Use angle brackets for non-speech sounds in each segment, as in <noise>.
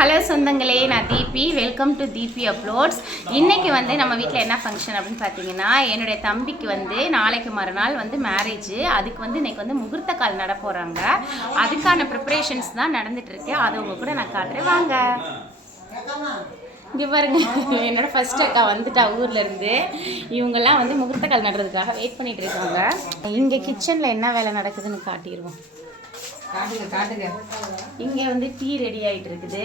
Hello சொந்தங்களே நான் Deepi. Welcome to Deepi uploads இன்னைக்கு வந்து நம்ம வீட்டில் என்ன ஃபங்க்ஷன் அப்படின்னு பார்த்தீங்கன்னா என்னுடைய தம்பிக்கு வந்து நாளைக்கு மறுநாள் வந்து மேரேஜ் அதுக்கு வந்து இன்னைக்கு வந்து முகூர்த்த கால் நட போகிறாங்க அதுக்கான ப்ரிப்பரேஷன்ஸ் தான் நடந்துட்டு இருக்கு. அதை உங்க கூட நான் காட்டுறேன். வாங்க. இங்கே பாருங்க. என்னோட ஃபர்ஸ்ட் அக்கா வந்துட்டா ஊர்ல இருந்து. இவங்கெல்லாம் வந்து முகூர்த்த கால் நடுறதுக்காக வெயிட் பண்ணிட்டு இருக்காங்க. இங்கே கிச்சனில் என்ன வேலை நடக்குதுன்னு காட்டிடுவோம். காட்டுங்க காட்டுங்க. இங்கே வந்து டீ ரெடி ஆயிட்டு இருக்குது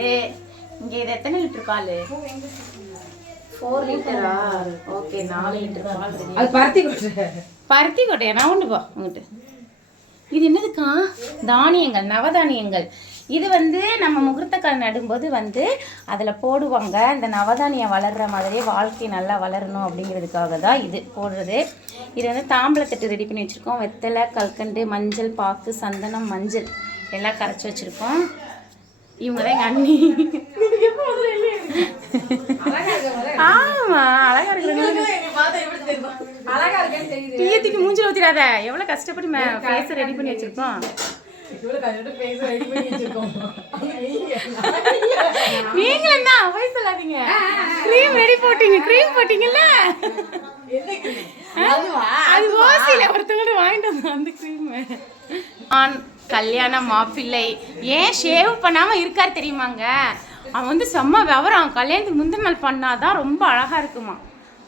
இங்கே இது எத்தனை லிட்டர் பால்? ஃபோர் லிட்டரா ஓகே நாலு லிட்டர் பால் ரெடி அது பருத்தி கொட்டு. பருத்தி கொட்டையா? நான் உண்டு போ உங்ககிட்ட இது என்னதுக்கா? தானியங்கள் நவதானியங்கள். இது வந்து நம்ம முகூர்த்தக்கால் நடும்போது வந்து அதில் போடுவாங்க. இந்த நவதானியம் வளர்ற மாதிரியே வாழ்க்கை நல்லா வளரணும் அப்படிங்கிறதுக்காக தான் இது போடுறது. இது வந்து தாம்பளத்தட்டு ரெடி பண்ணி வச்சுருக்கோம். வெத்தலை கல்கண்டு மஞ்சள் பாக்கு சந்தனம் மஞ்சள் எல்லாம் கரைச்சி வச்சுருக்கோம். இவங்க தான் எங்கள் அண்ணி. ஆமா அழகா டீயத்துக்கு மூஞ்சில ஊத்திராத எவ்வளவு கஷ்டப்பட்டு ஃபேஸ் ரெடி பண்ணி வச்சிருக்கோம். நீங்களும் தான் போய் சொல்லாதீங்க. க்ரீம் ரெடி போட்டீங்க க்ரீம் போட்டீங்கல்ல? அது ஓசியில ஒருத்தவங்க வாங்கிட்டு வந்தோம் அந்த க்ரீம் கல்யாண மாப்பிள்ளை. ஏன் ஷேவ் பண்ணாம இருக்கார் தெரியுமாங்க? அவன் வந்து செம்ம விவரம். கல்யாணத்துக்கு முந்தின நாள் பண்ணாதான் ரொம்ப அழகா இருக்குமா.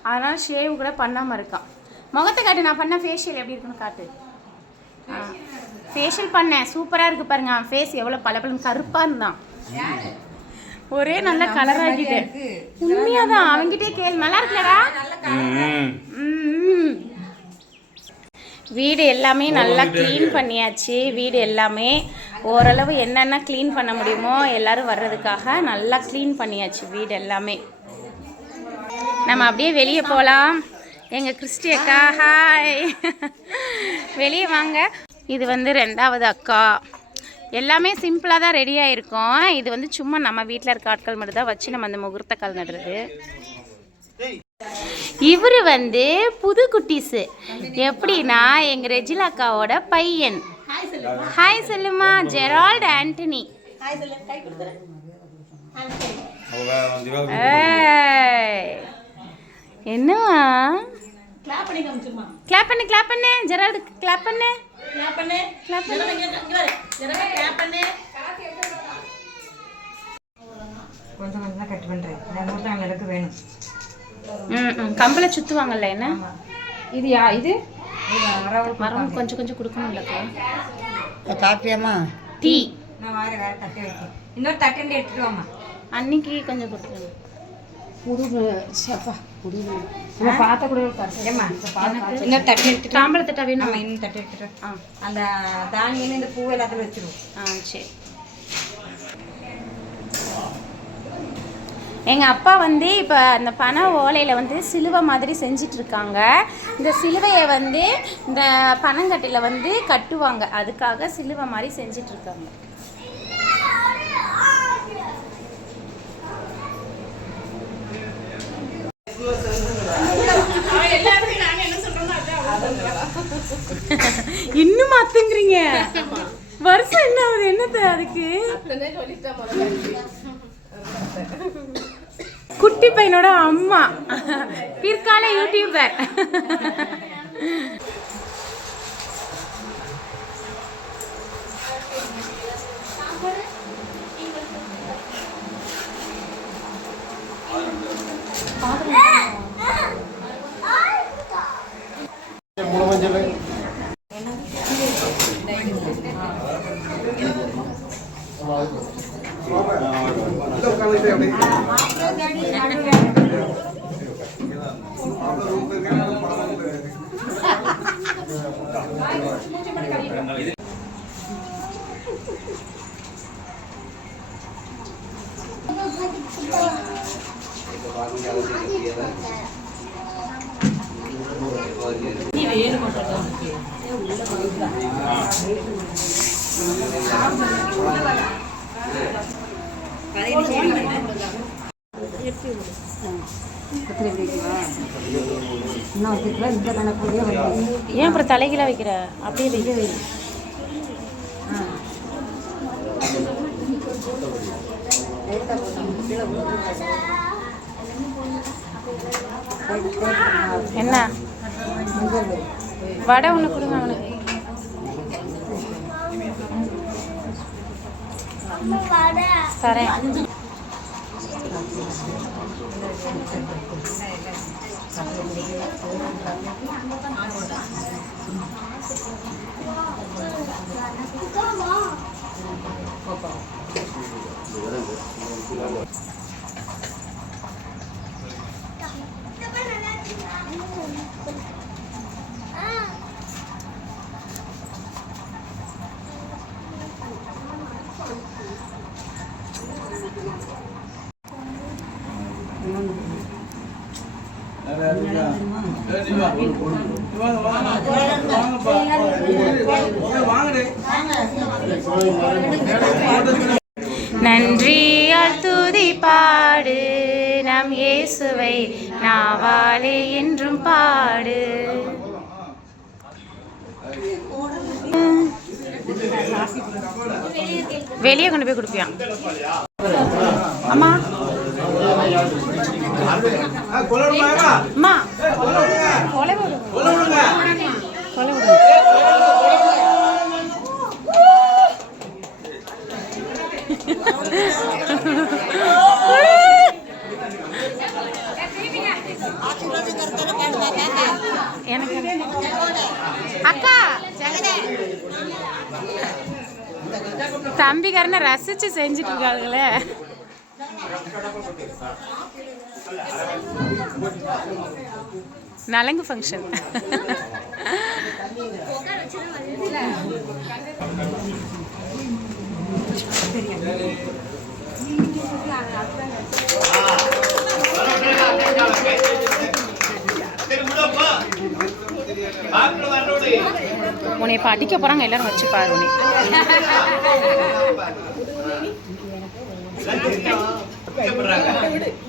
அதனால ஷேவ் கூட பண்ணாம இருக்கான். முகத்தை காட்டு நான் பண்ண ஃபேஷியல் எப்படி இருக்குன்னு காட்டு. ஃபேஷியல் பண்ணேன் சூப்பராக இருக்கு பாருங்க. அவன் ஃபேஸ் எவ்வளோ பளபளன்னு கருப்பாக இருந்தான். ஒரே நல்ல கலர் ஆகிட்டேன் உண்மையாதான் அவன்கிட்டே கேளு. நல்லா இருக்குல்லடா. ம். வீடு எல்லாமே நல்லா க்ளீன் பண்ணியாச்சு. வீடு எல்லாமே ஓரளவு என்னென்ன க்ளீன் பண்ண முடியுமோ எல்லாரும் வர்றதுக்காக நல்லா க்ளீன் பண்ணியாச்சு வீடு எல்லாமே. நம்ம அப்படியே வெளியே போகலாம் எங்கள் கிறிஸ்டி அக்கா ஹாய் <laughs> வெளியே வாங்க. இது வந்து ரெண்டாவது அக்கா. எல்லாமே சிம்பிளாக தான் ரெடி ஆகிருக்கோம் இது வந்து சும்மா நம்ம வீட்டில் இருக்க ஆட்கள் மட்டும் தான் வச்சு நம்ம அந்த முகூர்த்த கால் நடுறது. இவர் வந்து புது குட்டீஸு. எப்படின்னா எங்கள் ரெஜிலா அக்காவோட பையன். ஹாய் சொல்லுமா ஜெரால்ட் ஆண்டனி. ஏய். என்னம்மா கிளாப் பண்ணு கிளாப் பண்ணு. ஜெரால்டு கிளாப் பண்ணு. கிளாப் பண்ணு. கொஞ்சம் கொஞ்சம் தான் கட் பண்றேன். நான் நூறு எனக்கு வேணும். ம் ம். கம்பளை சுற்றுவாங்கல்ல என்ன? இது யா இது? மரம் கொஞ்சம் கொஞ்சம் கொடுக்கணும்லக்கா. காப்பியாமா டீ. நான் வேற வேற தட்டு வைக்கேன். இன்னொரு தட்டு எடுத்துட்டு வாமா அன்னைக்கு கொஞ்சம் கொடுத்துருங்க. இன்னொரு தட்டு. வேணும். இன்னும் தட்டு எடுத்துட்டு ஆ. அந்த தானியம் இந்த பூ எல்லாத்தையும் வச்சிருவோம் ஆ சரி. எங்கள் அப்பா வந்து இப்போ அந்த பனை ஓலையில் வந்து சிலுவை மாதிரி செஞ்சிட்டு இருக்காங்க இந்த சிலுவையை வந்து இந்த பனங்கட்டில் வந்து கட்டுவாங்க. அதுக்காக சிலுவை மாதிரி செஞ்சிட்டு இருக்காங்க <laughs> இன்னும் மாத்துங்கிறீங்க வருஷம் என்ன ஆகுது? என்னது அதுக்கு? குட்டி பையனோட அம்மா. பிற்கால யூடியூபர் இன்னும் இந்த கணக்குள்ளே வந்து ஏன் அப்புறம் தலைகீழ வைக்கிற? அப்படியே வைக்க வை. என்ன? வடை ஒன்று கொடுங்க அவனுக்கு. தரேன். நன்றியால் துதி பாடு நம் இயேசுவை நாவாலே என்றும் பாடு. வெளியே கொண்டு போய் கொடுப்பியா? அம்மா. அம்மா கொலை விடு. கொலை விடு. எனக்கு அக்கா தம்பிக்காரனை ரசிச்சு செஞ்சுட்டு இருக்காளுங்களே நலங்கு ஃபங்க்ஷன் உன்னை இப்போ அடிக்க போகிறாங்க எல்லாரும் வச்சு பாரு உன்னை. <laughs>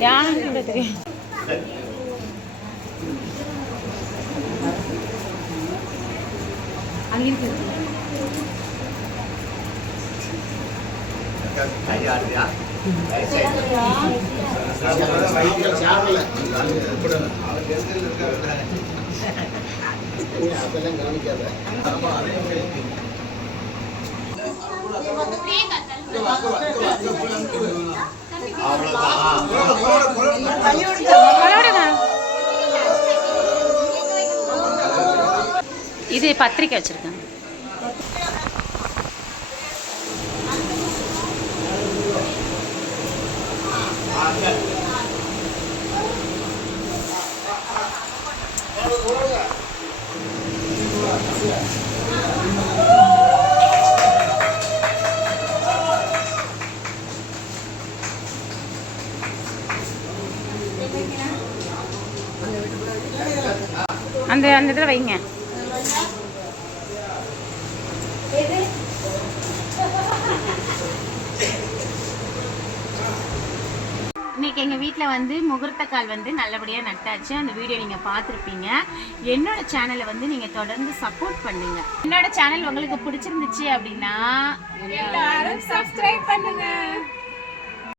யாருக்கு கூட தெரியும் கொலவிடுங்க. இது பத்திரிக்கை வச்சிருக்கேன். அந்த அந்த இதில் வைங்க. இன்னைக்கு எங்கள் வீட்டில் வந்து முகூர்த்த கால் வந்து நல்லபடியாக நட்டாச்சு. அந்த வீடியோ நீங்கள் பார்த்துருப்பீங்க. என்னோட சேனலை வந்து நீங்கள் தொடர்ந்து சப்போர்ட் பண்ணுங்க. என்னோட சேனல் உங்களுக்கு பிடிச்சிருந்துச்சு அப்படின்னா எல்லாரும் சப்ஸ்கிரைப் பண்ணுங்க.